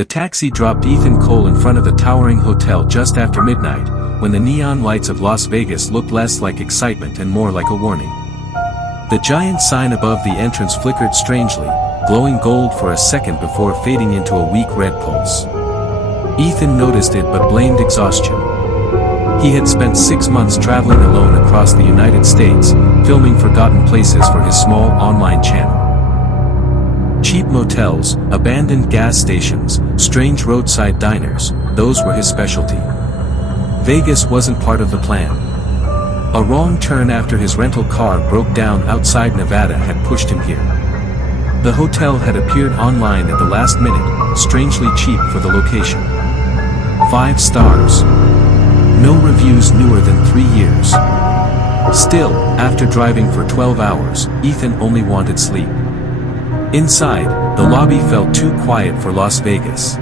The taxi dropped Ethan Cole in front of the towering hotel just after midnight, when the neon lights of Las Vegas looked less like excitement and more like a warning. The giant sign above the entrance flickered strangely, glowing gold for a second before fading into a weak red pulse. Ethan noticed it but blamed exhaustion. He had spent 6 months traveling alone across the United States, filming forgotten places for his small online channel. Cheap motels, abandoned gas stations, strange roadside diners, those were his specialty. Vegas wasn't part of the plan. A wrong turn after his rental car broke down outside Nevada had pushed him here. The hotel had appeared online at the last minute, strangely cheap for the location. 5 stars. No reviews newer than 3 years. Still, after driving for 12 hours, Ethan only wanted sleep. Inside, the lobby felt too quiet for Las Vegas.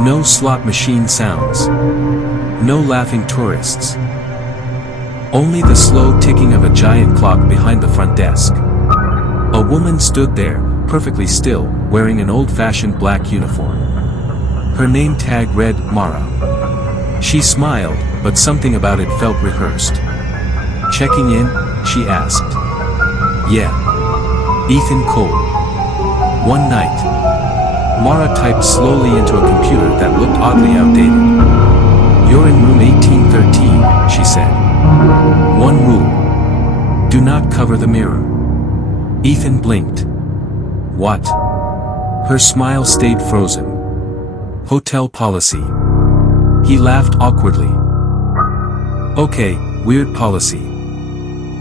No slot machine sounds. No laughing tourists. Only the slow ticking of a giant clock behind the front desk. A woman stood there, perfectly still, wearing an old-fashioned black uniform. Her name tag read, Mara. She smiled, but something about it felt rehearsed. Checking in? She asked. Yeah. Ethan Cole. One night. Mara typed slowly into a computer that looked oddly outdated. You're in room 1813, she said. One rule. Do not cover the mirror. Ethan blinked. What? Her smile stayed frozen. Hotel policy. He laughed awkwardly. Okay, weird policy.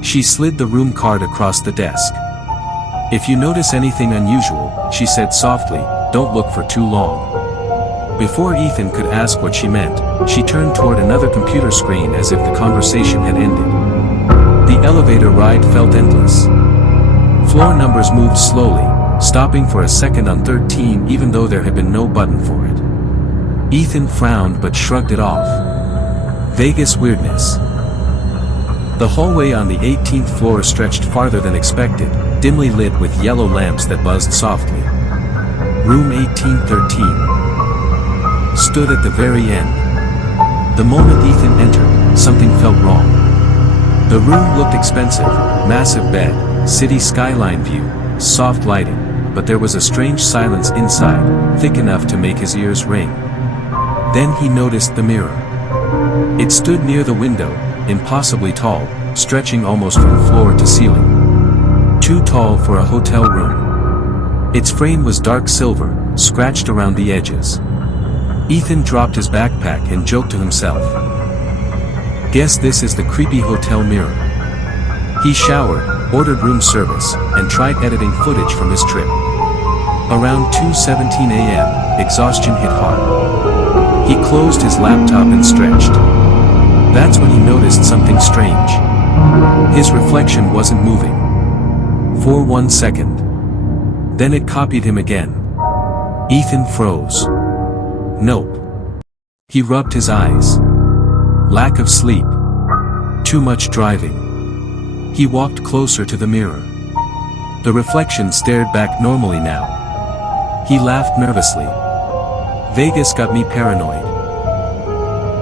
She slid the room card across the desk. If you notice anything unusual, she said softly, don't look for too long. Before Ethan could ask what she meant, she turned toward another computer screen as if the conversation had ended. The elevator ride felt endless. Floor numbers moved slowly, stopping for a second on 13 even though there had been no button for it. Ethan frowned but shrugged it off. Vegas weirdness. The hallway on the 18th floor stretched farther than expected, dimly lit with yellow lamps that buzzed softly. Room 1813 stood at the very end. The moment Ethan entered, something felt wrong. The room looked expensive, massive bed, city skyline view, soft lighting, but there was a strange silence inside, thick enough to make his ears ring. Then he noticed the mirror. It stood near the window, impossibly tall, stretching almost from floor to ceiling. Too tall for a hotel room. Its frame was dark silver, scratched around the edges. Ethan dropped his backpack and joked to himself. Guess this is the creepy hotel mirror. He showered, ordered room service, and tried editing footage from his trip. Around 2:17 a.m., exhaustion hit hard. He closed his laptop and stretched. That's when he noticed something strange. His reflection wasn't moving. For 1 second. Then it copied him again. Ethan froze. Nope. He rubbed his eyes. Lack of sleep. Too much driving. He walked closer to the mirror. The reflection stared back normally now. He laughed nervously. Vegas got me paranoid.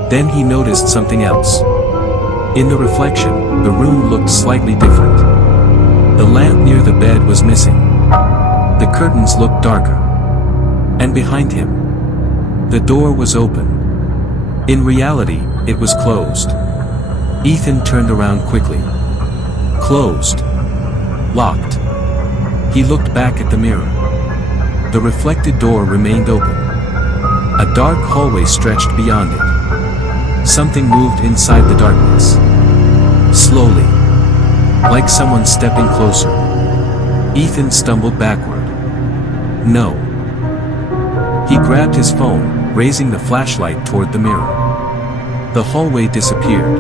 Then he noticed something else. In the reflection, the room looked slightly different. The lamp near the bed was missing. The curtains looked darker. And behind him, the door was open. In reality, it was closed. Ethan turned around quickly. Closed. Locked. He looked back at the mirror. The reflected door remained open. A dark hallway stretched beyond it. Something moved inside the darkness. Slowly. Like someone stepping closer. Ethan stumbled backward. No. He grabbed his phone, raising the flashlight toward the mirror. The hallway disappeared.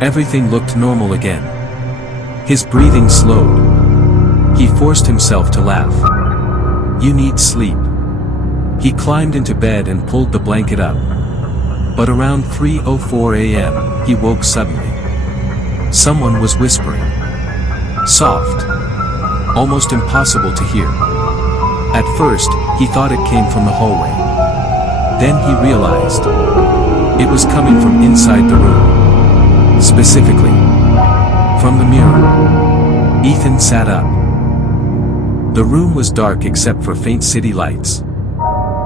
Everything looked normal again. His breathing slowed. He forced himself to laugh. You need sleep. He climbed into bed and pulled the blanket up. But around 3:04 a.m., he woke suddenly. Someone was whispering. Soft. Almost impossible to hear. At first, he thought it came from the hallway. Then he realized it was coming from inside the room. Specifically, from the mirror. Ethan sat up. The room was dark except for faint city lights.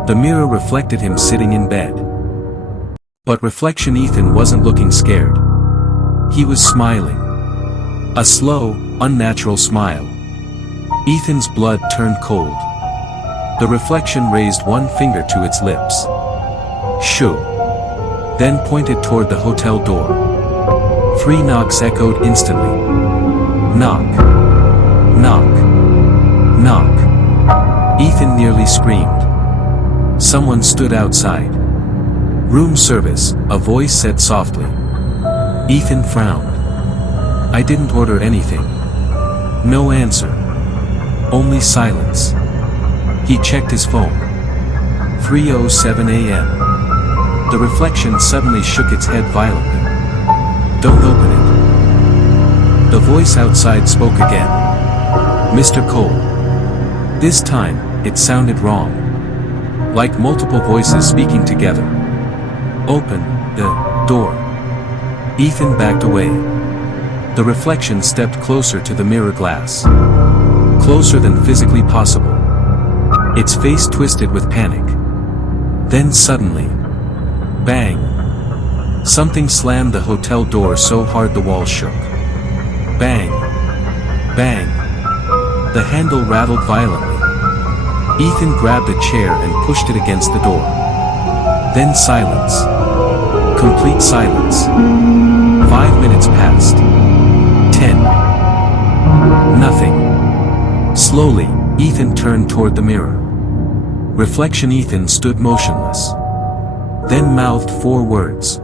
The mirror reflected him sitting in bed. But reflection Ethan wasn't looking scared. He was smiling. A slow, unnatural smile. Ethan's blood turned cold. The reflection raised one finger to its lips. Shoo. Then pointed toward the hotel door. 3 knocks echoed instantly. Knock. Knock. Knock. Ethan nearly screamed. Someone stood outside. Room service, a voice said softly. Ethan frowned. I didn't order anything. No answer. Only silence. He checked his phone. 3:07 a.m. The reflection suddenly shook its head violently. Don't open it. The voice outside spoke again. Mr. Cole. This time, it sounded wrong. Like multiple voices speaking together. Open the door. Ethan backed away. The reflection stepped closer to the mirror glass. Closer than physically possible. Its face twisted with panic. Then suddenly, bang! Something slammed the hotel door so hard the walls shook. Bang! Bang! The handle rattled violently. Ethan grabbed a chair and pushed it against the door. Then silence. Complete silence. 5 minutes passed. 10. Nothing. Slowly, Ethan turned toward the mirror. Reflection Ethan stood motionless. Then mouthed 4 words.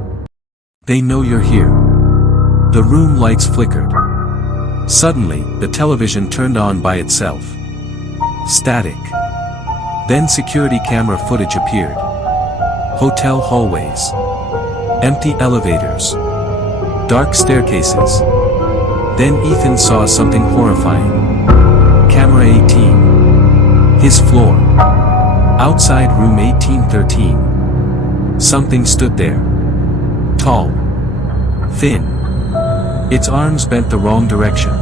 They know you're here. The room lights flickered. Suddenly, the television turned on by itself. Static. Then security camera footage appeared. Hotel hallways. Empty elevators. Dark staircases. Then Ethan saw something horrifying. Camera 18. His floor. Outside room 1813. Something stood there. Tall. Thin. Its arms bent the wrong direction.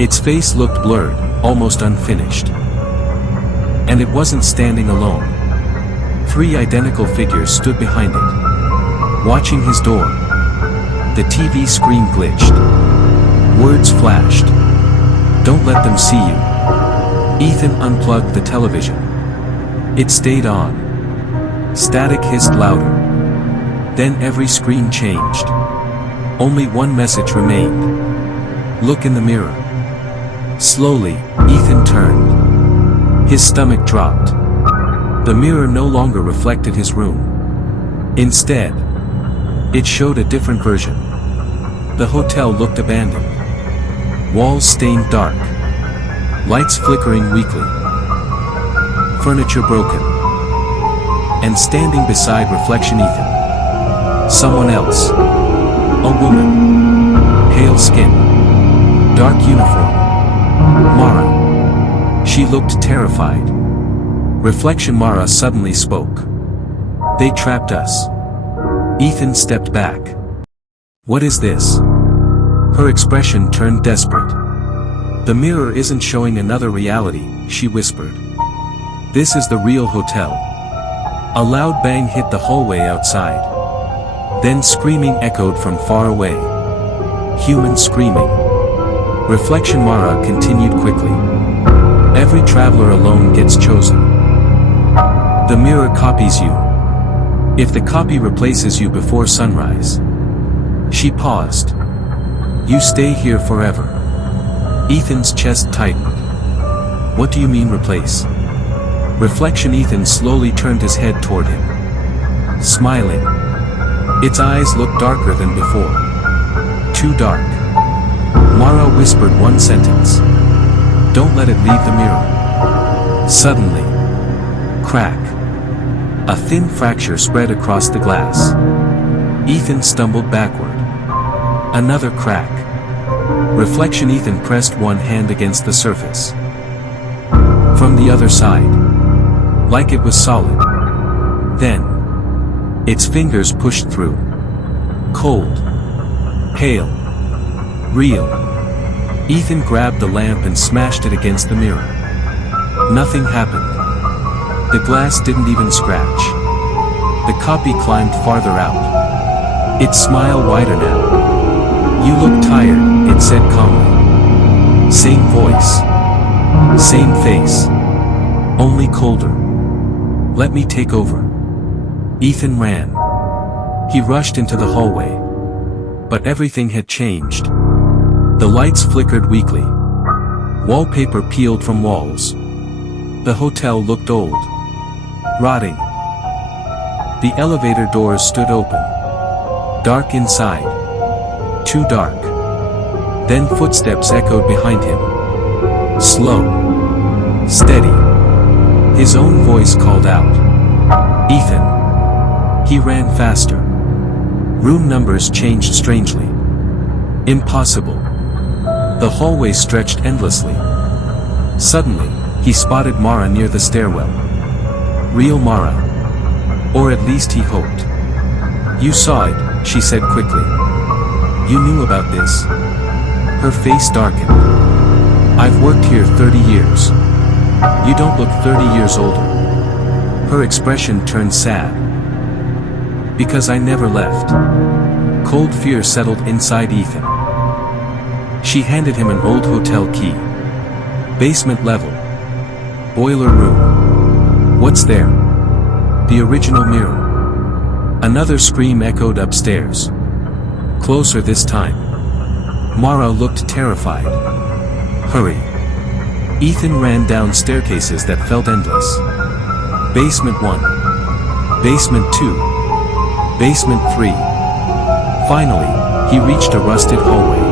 Its face looked blurred, almost unfinished. And it wasn't standing alone. 3 identical figures stood behind it. Watching his door. The TV screen glitched. Words flashed. Don't let them see you. Ethan unplugged the television. It stayed on. Static hissed louder. Then every screen changed. Only one message remained. Look in the mirror. Slowly, Ethan turned. His stomach dropped. The mirror no longer reflected his room. Instead, it showed a different version. The hotel looked abandoned. Walls stained dark. Lights flickering weakly. Furniture broken. And standing beside reflection Ethan. Someone else. A woman. Pale skin. Dark uniform. Mara. She looked terrified. Reflection Mara suddenly spoke. They trapped us. Ethan stepped back. What is this? Her expression turned desperate. The mirror isn't showing another reality, she whispered. This is the real hotel. A loud bang hit the hallway outside. Then screaming echoed from far away. Human screaming. Reflection Mara continued quickly. Every traveler alone gets chosen. The mirror copies you. If the copy replaces you before sunrise. She paused. You stay here forever. Ethan's chest tightened. What do you mean replace? Reflection Ethan slowly turned his head toward him. Smiling. Its eyes looked darker than before. Too dark. Mara whispered one sentence. Don't let it leave the mirror. Suddenly. Crack. A thin fracture spread across the glass. Ethan stumbled backward. Another crack. Reflection Ethan pressed one hand against the surface. From the other side. Like it was solid. Then. Its fingers pushed through. Cold. Pale. Real. Ethan grabbed the lamp and smashed it against the mirror. Nothing happened. The glass didn't even scratch. The copy climbed farther out. Its smile wider now. "You look tired," it said calmly. Same voice. Same face. Only colder. "Let me take over." Ethan ran. He rushed into the hallway. But everything had changed. The lights flickered weakly. Wallpaper peeled from walls. The hotel looked old. Rotting. The elevator doors stood open. Dark inside. Too dark. Then footsteps echoed behind him. Slow. Steady. His own voice called out. "Ethan." He ran faster. Room numbers changed strangely. Impossible. The hallway stretched endlessly. Suddenly, he spotted Mara near the stairwell. Real Mara. Or at least he hoped. "You saw it," she said quickly. "You knew about this." Her face darkened. "I've worked here 30 years. You don't look 30 years older." Her expression turned sad. "Because I never left." Cold fear settled inside Ethan. She handed him an old hotel key. Basement level. Boiler room. "What's there?" The original mirror. Another scream echoed upstairs. Closer this time. Mara looked terrified. "Hurry." Ethan ran down staircases that felt endless. Basement 1. Basement 2. Basement 3. Finally, he reached a rusted hallway.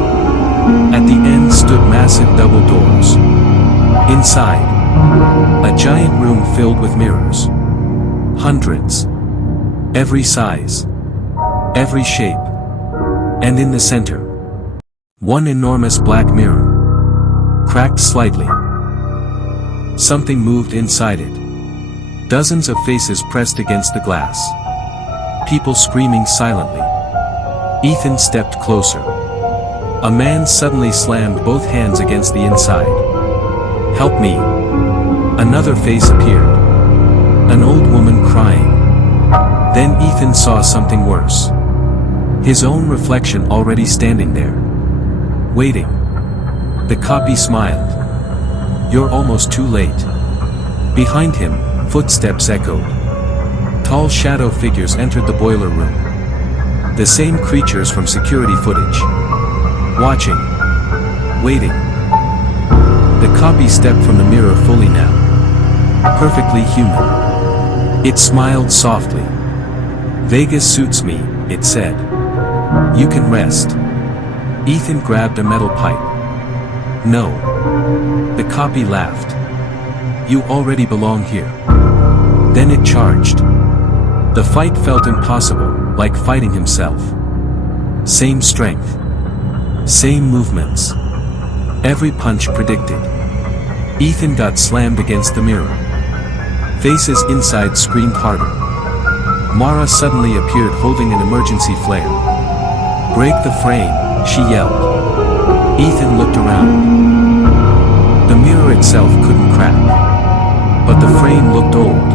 At the end stood massive double doors. Inside, a giant room filled with mirrors. Hundreds. Every size. Every shape. And in the center, one enormous black mirror. Cracked slightly. Something moved inside it. Dozens of faces pressed against the glass. People screaming silently. Ethan stepped closer. A man suddenly slammed both hands against the inside. "Help me." Another face appeared. An old woman crying. Then Ethan saw something worse. His own reflection already standing there. Waiting. The copy smiled. "You're almost too late." Behind him, footsteps echoed. Tall shadow figures entered the boiler room. The same creatures from security footage. Watching. Waiting. The copy stepped from the mirror fully now. Perfectly human. It smiled softly. "Vegas suits me," it said. "You can rest." Ethan grabbed a metal pipe. "No." The copy laughed. "You already belong here." Then it charged. The fight felt impossible, like fighting himself. Same strength. Same movements. Every punch predicted. Ethan got slammed against the mirror. Faces inside screamed harder. Mara suddenly appeared holding an emergency flare. "Break the frame," she yelled. Ethan looked around. The mirror itself couldn't crack. But the frame looked old.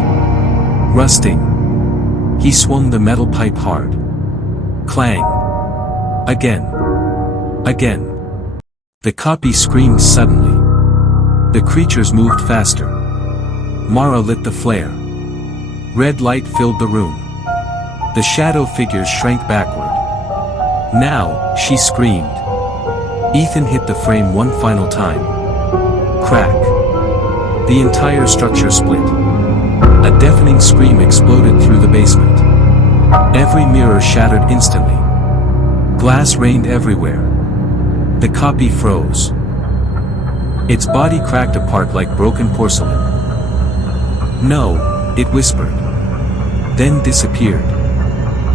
Rusting. He swung the metal pipe hard. Clang. Again. Again. The copy screamed suddenly. The creatures moved faster. Mara lit the flare. Red light filled the room. The shadow figures shrank backward. "Now," she screamed. Ethan hit the frame one final time. Crack. The entire structure split. A deafening scream exploded through the basement. Every mirror shattered instantly. Glass rained everywhere. The copy froze. Its body cracked apart like broken porcelain. "No," it whispered. Then disappeared.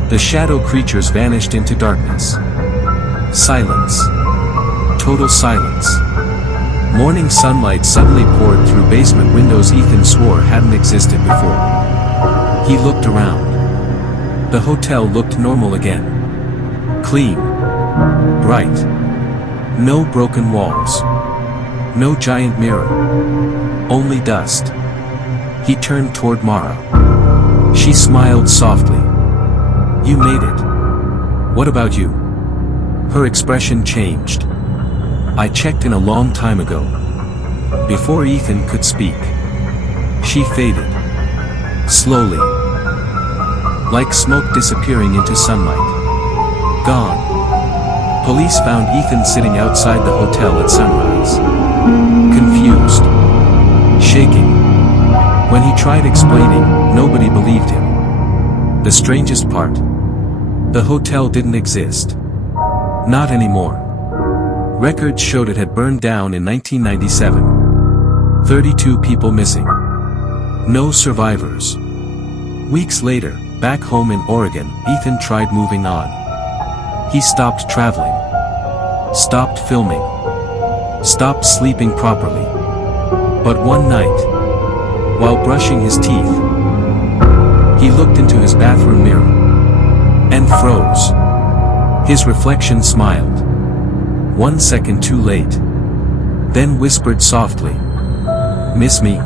The shadow creatures vanished into darkness. Silence. Total silence. Morning sunlight suddenly poured through basement windows Ethan swore hadn't existed before. He looked around. The hotel looked normal again. Clean. Bright. No broken walls. No giant mirror. Only dust. He turned toward Mara. She smiled softly. You made it. What about you? Her expression changed. I checked in a long time ago. Before Ethan could speak. She faded. Slowly. Like smoke disappearing into sunlight. Gone. Police found Ethan sitting outside the hotel at sunrise. Confused. Shaking. When he tried explaining, nobody believed him. The strangest part? The hotel didn't exist. Not anymore. Records showed it had burned down in 1997. 32 people missing. No survivors. Weeks later, back home in Oregon, Ethan tried moving on. He stopped traveling. Stopped filming. Stopped sleeping properly. But one night, while brushing his teeth, he looked into his bathroom mirror and froze. His reflection smiled. 1 second too late. Then whispered softly, "Miss me?"